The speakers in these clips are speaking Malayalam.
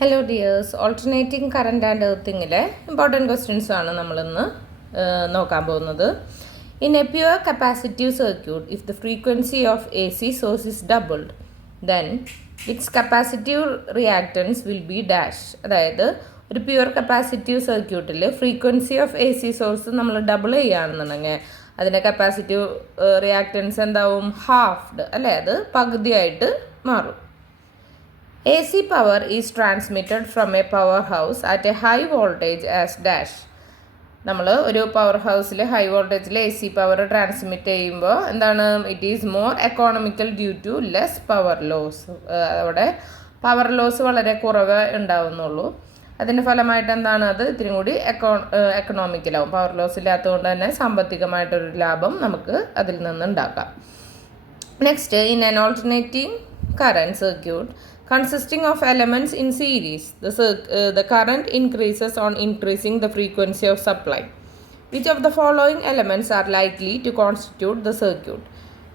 Hello dears, alternating current and എർത്തിങ്ങിലെ ഇമ്പോർട്ടൻറ്റ് ക്വസ്റ്റ്യൻസ് ആണ് നമ്മളിന്ന് നോക്കാൻ പോകുന്നത്. In a pure capacitive circuit, if the frequency of A C source is doubled, then its capacitive reactance will be dash. അതായത് ഒരു പ്യുവർ കപ്പാസിറ്റീവ് സർക്യൂട്ടിൽ frequency of A C source നമ്മൾ ഡബിൾ ചെയ്യുകയാണെന്നുണ്ടെങ്കിൽ അതിൻ്റെ കപ്പാസിറ്റീവ് റിയാക്റ്റൻസ് എന്താവും? ഹാഫ്ഡ്, അല്ലേ? അത് പകുതിയായിട്ട് മാറും. AC power is transmitted from a powerhouse at a high voltage as dash. നമ്മൾ ഒരു പവർ ഹൗസിൽ ഹൈ വോൾട്ടേജിൽ എ സി പവർ ട്രാൻസ്മിറ്റ് ചെയ്യുമ്പോൾ എന്താണ്? It is more economical due to less power loss. അവിടെ പവർ ലോസ് വളരെ കുറവ് ഉണ്ടാവുന്നുള്ളൂ. അതിൻ്റെ ഫലമായിട്ട് എന്താണ്? അത് ഇത്തിരി കൂടി എക്കണോമിക്കലാവും. പവർ ലോസ് ഇല്ലാത്തതുകൊണ്ട് തന്നെ സാമ്പത്തികമായിട്ടൊരു ലാഭം നമുക്ക് അതിൽ നിന്ന് ഉണ്ടാക്കാം. Next, in an alternating current circuit consisting of elements in series, the current increases on increasing the frequency of supply. Which of the following elements are likely to constitute the circuit?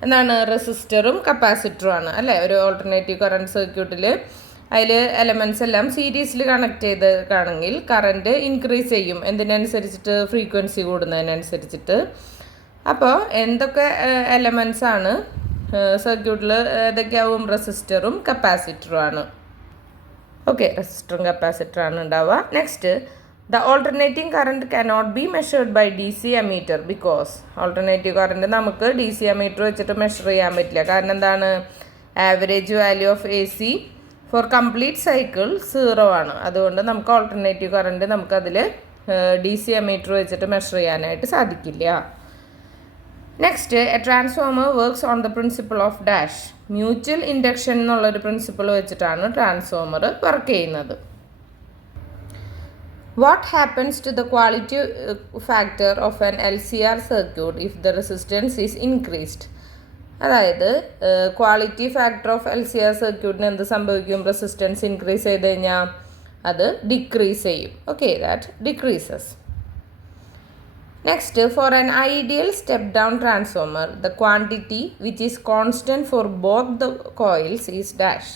എന്താണ്? റെസിസ്റ്ററും കപ്പാസിറ്ററും ആണ്, അല്ലേ? ഒരു ഓൾട്ടർനേറ്റീവ് കറണ്ട് സർക്യൂട്ടിൽ അതിൽ എലമെൻറ്റ്സ് എല്ലാം സീരീസിൽ കണക്ട് ചെയ്തതാണെങ്കിൽ കറണ്ട് ഇൻക്രീസ് ചെയ്യും. എന്തിനനുസരിച്ചിട്ട്? ഫ്രീക്വൻസി കൂടുന്നതിനനുസരിച്ചിട്ട്. അപ്പോൾ എന്തൊക്കെ എലമെൻറ്റ്സ് ആണ് സർക്യൂട്ടിൽ? ഏതൊക്കെയാവും? റെസിസ്റ്ററും കപ്പാസിറ്ററും ആണ്. ഓക്കെ, റെസിസ്റ്ററും കപ്പാസിറ്ററാണ് ഉണ്ടാവുക. Next, the alternating current cannot be measured by D C ammeter because alternative current നമുക്ക് ഡി സി അമീറ്റർ വെച്ചിട്ട് മെഷർ ചെയ്യാൻ പറ്റില്ല. കാരണം എന്താണ്? Average value of A C for complete cycle 0 ആണ്. അതുകൊണ്ട് നമുക്ക് ഓൾട്ടർനേറ്റീവ് കറണ്ട് നമുക്കതിൽ ഡി സി അമീറ്റർ വെച്ചിട്ട് മെഷർ ചെയ്യാനായിട്ട് സാധിക്കില്ല. Next, a transformer works on the principle of dash. Mutual induction എന്നുള്ളൊരു പ്രിൻസിപ്പിൾ വെച്ചിട്ടാണ് ട്രാൻസ്ഫോമർ വർക്ക് ചെയ്യുന്നത്. What happens to the quality factor of an LCR circuit if the resistance is increased? അതായത് ക്വാളിറ്റി ഫാക്ടർ ഓഫ് LCR സർക്യൂട്ടിന് എന്ത് സംഭവിക്കും? റെസിസ്റ്റൻസ് ഇൻക്രീസ് ചെയ്ത് കഴിഞ്ഞാൽ അത് ഡിക്രീസ് ചെയ്യും. Okay, that decreases. Next, for an ideal step-down transformer, the quantity which is constant for both the coils is dash.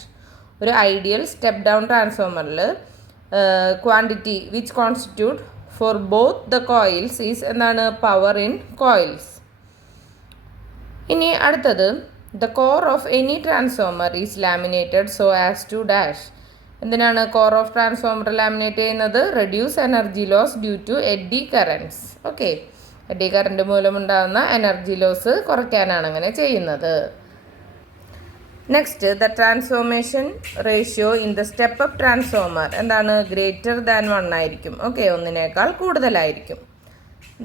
ഒരു ഐഡിയൽ സ്റ്റെപ്പ് ഡൗൺ ട്രാൻസ്ഫോമറിൽ quantity which constitute for both the coils is എന്താണ്? Power in coils. ഇനി അടുത്തത്, the core of any transformer is laminated so as to dash. എന്തിനാണ് കോർ ഓഫ് ട്രാൻസ്ഫോമർ ലാമിനേറ്റ് ചെയ്യുന്നത്? Reduce energy loss due to eddy currents. Okay, eddy current മൂലമുണ്ടാകുന്ന എനർജി ലോസ് കുറയ്ക്കാനാണ് അങ്ങനെ ചെയ്യുന്നത്. Next, the transformation ratio in the step up transformer എന്താണ്? ഗ്രേറ്റർ ദാൻ 1 ആയിരിക്കും. ഓക്കെ, ഒന്നിനേക്കാൾ കൂടുതലായിരിക്കും.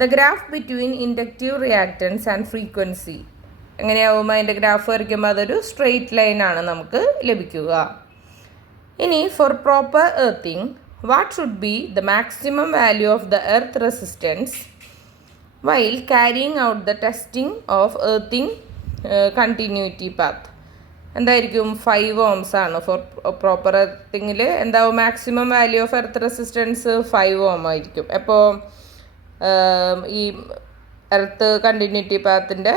The graph between inductive reactance and frequency എങ്ങനെയാവും? അതിൻ്റെ ഗ്രാഫ് വരയ്ക്കുമ്പോൾ അതൊരു സ്ട്രെയിറ്റ് ലൈനാണ് നമുക്ക് ലഭിക്കുക. ഇനി for proper earthing, what should be the maximum value of the earth resistance while carrying out the testing of earthing continuity path? എന്തായിരിക്കും? 5 ohms ആണ്. ഫോർ പ്രോപ്പർ എർത്തിങ്ങിൽ എന്താവും? Maximum value of earth resistance 5 ohm ആയിരിക്കും. അപ്പോൾ ഈ എർത്ത് കണ്ടിന്യൂറ്റി പാത്തിൻ്റെ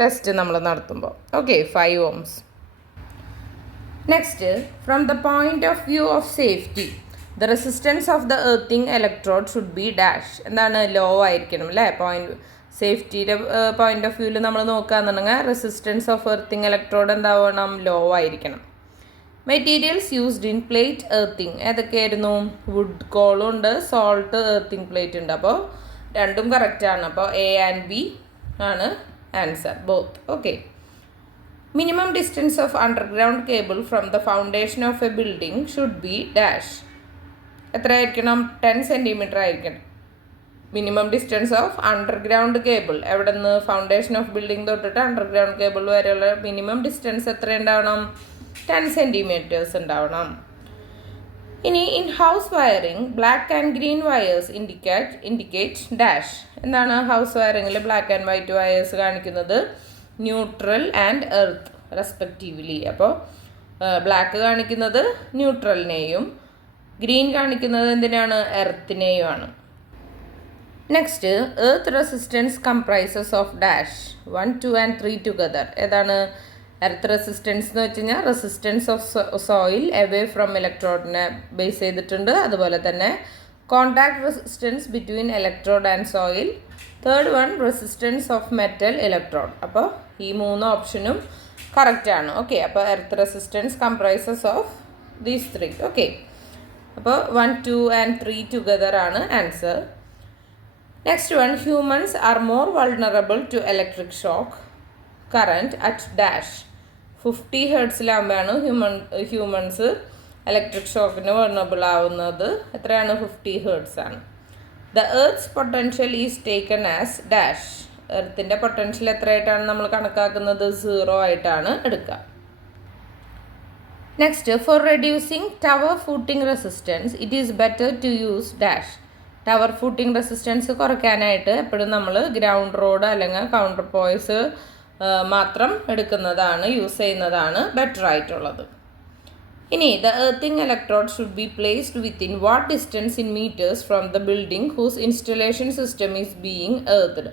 ടെസ്റ്റ് നമ്മൾ നടത്തുമ്പോൾ okay 5 ohms. Next, from the point of view of safety, the resistance of the earthing electrode should be dash. എന്താണ്? ലോ ആയിരിക്കണം, അല്ലേ? സേഫ്റ്റിയുടെ പോയിന്റ് ഓഫ് വ്യൂവിൽ നമ്മൾ നോക്കുകയാണെന്നുണ്ടെങ്കിൽ റെസിസ്റ്റൻസ് ഓഫ് എർത്തിങ് ഇലക്ട്രോഡ് എന്താവണം? ലോ ആയിരിക്കണം. Materials used in plate earthing ഏതൊക്കെയായിരുന്നു? വുഡ് കോളും ഉണ്ട്, സോൾട്ട് എർത്തിങ് പ്ലേറ്റ് ഉണ്ട്. അപ്പോൾ രണ്ടും കറക്റ്റാണ്. അപ്പോൾ A and B ആണ് answer, both. Okay. Minimum distance of underground cable from the foundation of a building should be dash. എത്ര ആയിരിക്കണം? 10 cm ആയിരിക്കണം. Minimum distance of underground cable എവിടെ നിന്ന്? ഫൗണ്ടേഷൻ ഓഫ് ബിൽഡിംഗ് തൊട്ടിട്ട് അണ്ടർഗ്രൗണ്ട് കേബിൾ വരെയുള്ള മിനിമം ഡിസ്റ്റൻസ് എത്ര ഉണ്ടാവണം? 10 cm ഉണ്ടാവണം. ഇനി in house wiring, black and green wires indicate dash. എന്താണ് ഹൗസ് വയറിങ്ങിൽ ബ്ലാക്ക് ആൻഡ് വൈറ്റ് വയേഴ്സ് കാണിക്കുന്നത്? Neutral and earth respectively. അപ്പോൾ ബ്ലാക്ക് കാണിക്കുന്നത് ന്യൂട്രലിനെയും ഗ്രീൻ കാണിക്കുന്നത് എന്തിനാണ്? എർത്തിനെയുമാണ്. Next, earth resistance comprises of dash 1, 2 and 3 together. ഏതാണ്? എർത്ത് റെസിസ്റ്റൻസ് എന്ന് വെച്ച് കഴിഞ്ഞാൽ resistance of soil away from ഇലക്ട്രോഡിനെ ബേസ് ചെയ്തിട്ടുണ്ട്. അതുപോലെ തന്നെ contact resistance between electrode and soil. Third one resistance of metal electrode. അപ്പോൾ ഈ 3 ഓപ്ഷനും കറക്റ്റാണ്. ഓക്കെ, അപ്പോൾ earth resistance comprises of these 3. Okay, അപ്പോൾ 1, 2 and 3 ടുഗദർ ആണ് answer. Next one, humans are more vulnerable to electric shock current at dash. 50 ഹെർട്സിലാകുമ്പോഴാണ് ഹ്യൂമൻസ് ഇലക്ട്രിക് ഷോക്കിന് വൾണറബിൾ ആവുന്നത്. എത്രയാണ്? 50 ഹെർട്സ് ആണ്. The earth's potential is taken as dash. എർത്തിൻ്റെ പൊട്ടൻഷ്യൽ എത്രയായിട്ടാണ് നമ്മൾ കണക്കാക്കുന്നത്? 0 ആയിട്ടാണ് എടുക്കുക. Next, for reducing tower footing resistance it is better to use dash. Tower footing resistance കുറയ്ക്കാനായിട്ട് എപ്പോഴും നമ്മൾ ഗ്രൗണ്ട് റോഡ് അല്ലെങ്കിൽ കൗണ്ടർ പോയിസ് മാത്രം യൂസ് ചെയ്യുന്നതാണ് ബെറ്റർ ആയിട്ടുള്ളത്. ഇനി the earthing electrode should be placed within what distance in metres from the building whose installation system is being earthed.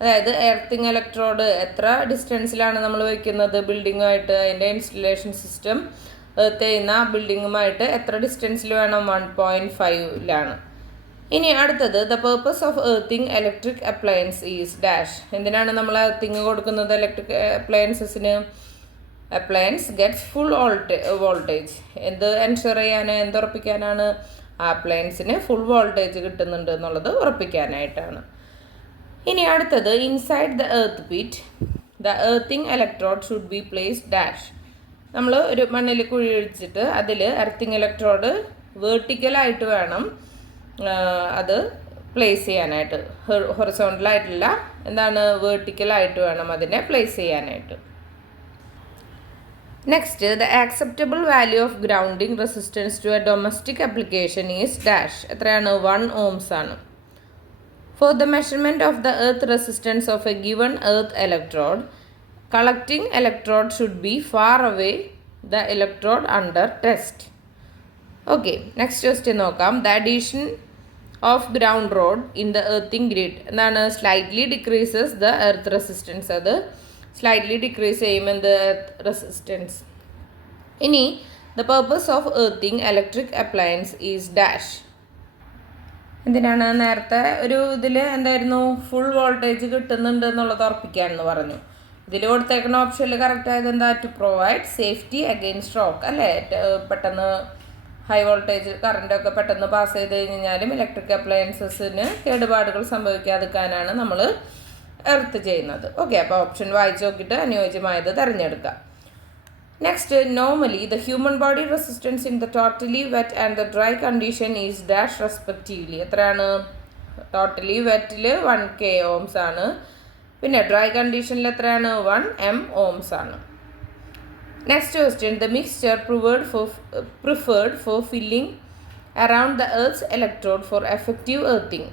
അതായത് എർത്തിങ് ഇലക്ട്രോഡ് എത്ര ഡിസ്റ്റൻസിലാണ് നമ്മൾ വയ്ക്കുന്നത് ബിൽഡിങ്ങുമായിട്ട്, അതിൻ്റെ ഇൻസ്റ്റലേഷൻ സിസ്റ്റം എർത്ത് ചെയ്യുന്ന ബിൽഡിങ്ങുമായിട്ട് എത്ര ഡിസ്റ്റൻസിൽ വേണം? 1.5ലാണ്. ഇനി അടുത്തത്, the purpose of earthing electric appliance is dash. എന്തിനാണ് നമ്മൾ എർത്തിങ് കൊടുക്കുന്നത് ഇലക്ട്രിക് അപ്ലയൻസസിന്? Appliance gets full voltage. എന്ത് എൻഷുർ ചെയ്യാൻ, ഉറപ്പിക്കാനാണ്? അപ്ലയൻസിന് ഫുൾ വോൾട്ടേജ് കിട്ടുന്നുണ്ട് എന്നുള്ളത് ഉറപ്പിക്കാനായിട്ടാണ്. ഇനി അടുത്തത്, inside the earth pit the earthing electrode should be placed dash. നമ്മൾ ഒരു മണ്ണിൽ കുഴി ഒഴിച്ചിട്ട് അതിൽ എർത്തിങ് ഇലക്ട്രോഡ് വേർട്ടിക്കലായിട്ട് വേണം അത് പ്ലേസ് ചെയ്യാനായിട്ട്. ഹൊറിസോണ്ടലായിട്ടില്ല, വേർട്ടിക്കലായിട്ട് വേണം അതിനെ പ്ലേസ് ചെയ്യാനായിട്ട്. Next, the acceptable value of grounding resistance to a domestic application is dash. എത്രയാണ്? 1 ohms ആണ്. For the measurement of the earth resistance of a given earth electrode, collecting electrode should be far away the electrode under test. Okay, next question നോക്കാം. The addition of ground rod in the earthing grid slightly decreases the earth resistance. അത് slightly decrease ചെയ്യും the earth resistance. ഇനി the purpose of earthing electric appliance is dash. എന്തിനാണ്? നേരത്തെ ഒരു ഇതിൽ ഫുൾ വോൾട്ടേജ് കിട്ടുന്നുണ്ട് എന്നുള്ളത് ഉറപ്പിക്കാമെന്ന് പറഞ്ഞു. ഇതിൽ കൊടുത്തേക്കുന്ന ഓപ്ഷനിൽ കറക്റ്റ് ആയത് എന്താ? To provide safety against shock അല്ലേ. പെട്ടെന്ന് ഹൈ വോൾട്ടേജ് കറണ്ടൊക്കെ പെട്ടെന്ന് പാസ് ചെയ്ത് കഴിഞ്ഞാലും ഇലക്ട്രിക് അപ്ലയൻസസിന് കേടുപാടുകൾ സംഭവിക്കാതിരിക്കാനാണ് നമ്മൾ എർത്ത് ചെയ്യുന്നത്. ഓക്കെ, അപ്പോൾ ഓപ്ഷൻ വായിച്ച് നോക്കിയിട്ട് അനുയോജ്യമായത് തിരഞ്ഞെടുക്കാം. Next, normally the human body resistance in the totally wet and the dry condition is dash respectively. എത്രയാണ്? ടോട്ടലി വെറ്റിൽ 1k ohms ആണ്. പിന്നെ ഡ്രൈ കണ്ടീഷനിൽ എത്രയാണ്? 1 m ohms ആണ്. Next question, the mixture preferred for filling around the earth's electrode for effective earthing.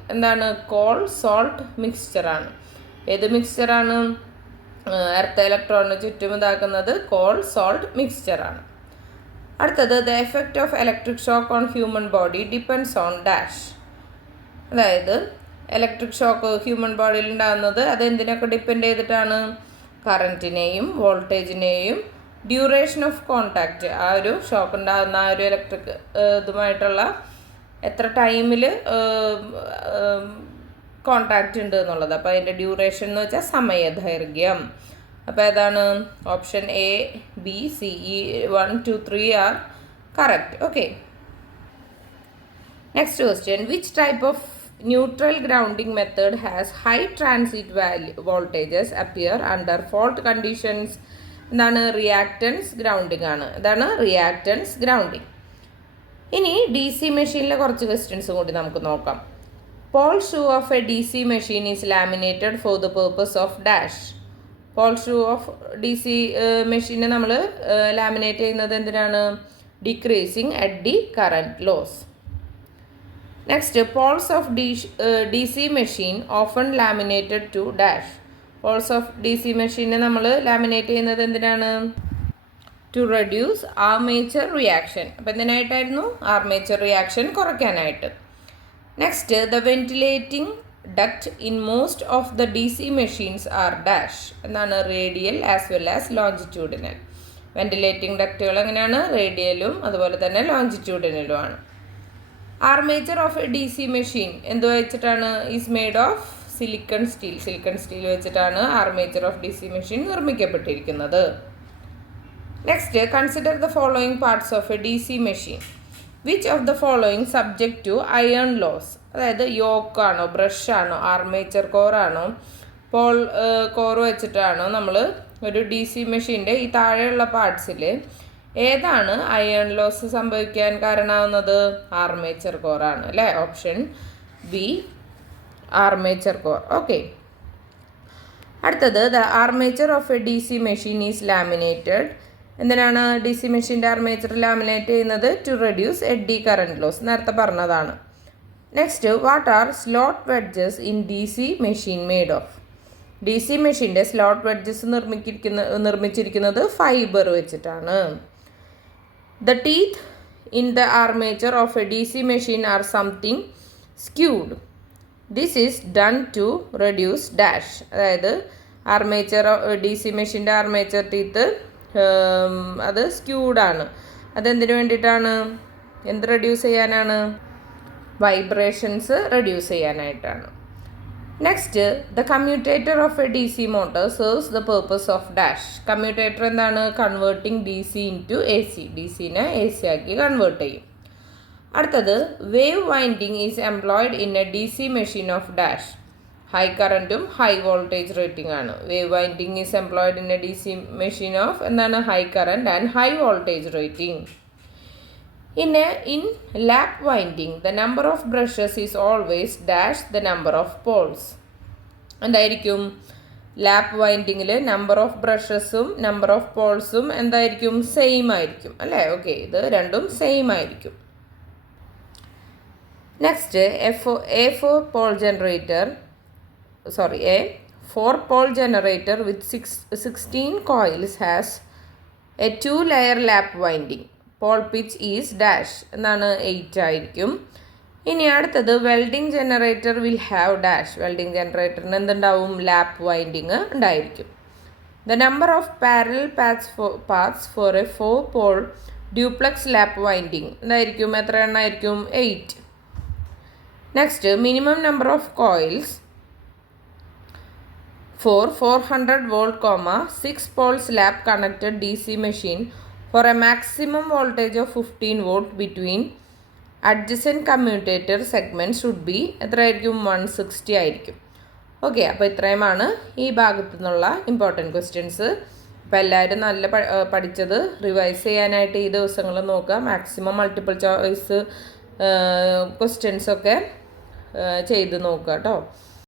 Call salt mixture ആണ്. ഏത് മിക്സ്ചറാണ്? എർത്ത് ഇലക്ട്രോണിന് ചുറ്റും ഇതാക്കുന്നത് കോൾ സോൾട്ട് മിക്സ്ചറാണ്. അടുത്തത്, the effect of electric shock on human body depends on dash. അതായത് ഇലക്ട്രിക് ഷോക്ക് ഹ്യൂമൻ ബോഡിയിൽ ഉണ്ടാകുന്നത് അതെന്തിനൊക്കെ ഡിപ്പെൻഡ് ചെയ്തിട്ടാണ്? കറൻറ്റിനെയും വോൾട്ടേജിനെയും ഡ്യൂറേഷൻ ഓഫ് കോണ്ടാക്റ്റ്, ആ ഒരു ഷോക്ക് ഉണ്ടാകുന്ന ആ ഒരു ഇലക്ട്രിക് ഇതുമായിട്ടുള്ള എത്ര ടൈമിൽ കോണ്ടാക്റ്റ് ഉണ്ട് എന്നുള്ളത്. അപ്പോൾ അതിൻ്റെ ഡ്യൂറേഷൻ എന്ന് വെച്ചാൽ സമയദൈർഘ്യം. അപ്പോൾ ഏതാണ്? Option A, B, C, 1, 2, 3 are correct. Okay, next question, which type of neutral grounding method has high transit voltages appear under fault conditions? Reactance grounding ആണ്. Reactance grounding. ഇനി DC മെഷീനിലെ കുറച്ച് ക്വസ്റ്റ്യൻസ് കൂടി നമുക്ക് നോക്കാം. Pole shoe of a DC machine is laminated for the purpose of dash. Pole shoe of DC മെഷീനെ നമ്മൾ ലാമിനേറ്റ് ചെയ്യുന്നത് എന്തിനാണ്? Decreasing eddy current loss. Next, poles of DC machine often laminated to dash. Poles of DC മെഷീനെ നമ്മൾ ലാമിനേറ്റ് ചെയ്യുന്നത് എന്തിനാണ്? To reduce armature reaction. അപ്പോൾ എന്തിനായിട്ടായിരുന്നു? ആർമേച്ചർ റിയാക്ഷൻ കുറയ്ക്കാനായിട്ട്. Next, the ventilating duct in most of the DC machines are dash എന്നാണ് radial as well as longitudinal. Ventilating ഡക്റ്റുകൾ എങ്ങനെയാണ്? റേഡിയലും അതുപോലെ തന്നെ ലോഞ്ചിറ്റ്യൂഡിനലുമാണ്. Armature of a DC machine എന്ത് വെച്ചിട്ടാണ്? Is made of silicon steel. Silicon steel വെച്ചിട്ടാണ് ആർമേച്ചർ ഓഫ് DC മെഷീൻ നിർമ്മിക്കപ്പെട്ടിരിക്കുന്നത്. Next, consider the following parts of a DC machine. Which of the following subject to iron loss? അതായത് യോക്കാണോ, ബ്രഷാണോ, ആർമേച്ചർ കോറാണോ, കോർ വെച്ചിട്ടാണോ നമ്മൾ ഒരു DC മെഷീൻ്റെ ഈ താഴെയുള്ള പാർട്സിൽ ഏതാണ് അയൺ ലോസ് സംഭവിക്കാൻ കാരണമാവുന്നത്? ആർമേച്ചർ കോറാണ് അല്ലേ? Option B armature core. Okay, അടുത്തത് the armature of a DC machine is laminated. എന്തിനാണ് DC മെഷീൻ്റെ ആർമേച്ചർ ലാമിനേറ്റ് ചെയ്യുന്നത്? To reduce eddy current loss. നേരത്തെ പറഞ്ഞതാണ്. Next, what are slot wedges in DC machine made of? DC മെഷീൻ്റെ സ്ലോട്ട് വെഡ്ജസ് നിർമ്മിച്ചിരിക്കുന്നത് ഫൈബർ വെച്ചിട്ടാണ്. The teeth in the armature of a DC machine are something skewed. This is done to reduce dash. അതായത് ആർമേച്ചർ DC മെഷീൻ്റെ ആർമേച്ചർ ടീത്ത് അത് സ്ക്യൂഡാണ്. അതെന്തിനു വേണ്ടിയിട്ടാണ്? എന്ത് റെഡ്യൂസ് ചെയ്യാനാണ്? വൈബ്രേഷൻസ് റെഡ്യൂസ് ചെയ്യാനായിട്ടാണ്. Next, the commutator of a DC motor serves the purpose of dash. Commutator എന്താണ്? Converting DC into AC. DCനെ AC ആക്കി കൺവേർട്ട് ചെയ്യും. അടുത്തത്, wave winding is employed in a DC machine of dash. High കറൻറ്റും ഹൈ വോൾട്ടേജ് റേറ്റിംഗ് ആണ്. Wave winding is employed in a DC machine of എന്താണ്? High current and high voltage rating. In lap winding, the number of brushes is always dash the number of poles. എന്തായിരിക്കും? ലാപ്പ് വൈൻഡിങ്ങിൽ നമ്പർ ഓഫ് ബ്രഷസും നമ്പർ ഓഫ് പോൾസും എന്തായിരിക്കും? സെയിം ആയിരിക്കും അല്ലേ? ഓക്കെ, ഇത് രണ്ടും സെയിം ആയിരിക്കും. Next, a 4-pole generator with 16 coils has a 2-layer lap winding. Pole pitch is dash എന്നാണ് 8 ആയിരിക്കും. ഇനി അടുത്തത്, welding generator will have dash. Welding ജനറേറ്ററിന് എന്തുണ്ടാവും? ലാപ്പ് വൈൻഡിങ് ഉണ്ടായിരിക്കും. The number of parallel paths for a 4-pole duplex lap winding എന്തായിരിക്കും? എത്ര എണ്ണമായിരിക്കും? 8. Next, minimum number of coils for 400 volt, 6 poles lap connected DC machine for a maximum voltage of 15 volt between adjacent commutator segments should be എത്രയായിരിക്കും? 160 ആയിരിക്കും. ഓക്കെ, അപ്പോൾ ഇത്രയുമാണ് ഈ ഭാഗത്തു നിന്നുള്ള ഇമ്പോർട്ടൻറ്റ് ക്വസ്റ്റ്യൻസ്. അപ്പോൾ എല്ലാവരും നല്ല പഠിച്ചത് റിവൈസ് ചെയ്യാനായിട്ട് ഈ ദിവസങ്ങൾ നോക്കുക. മാക്സിമം മൾട്ടിപ്പിൾ ചോയ്സ് ക്വസ്റ്റ്യൻസൊക്കെ ചെയ്ത് നോക്കുക കേട്ടോ.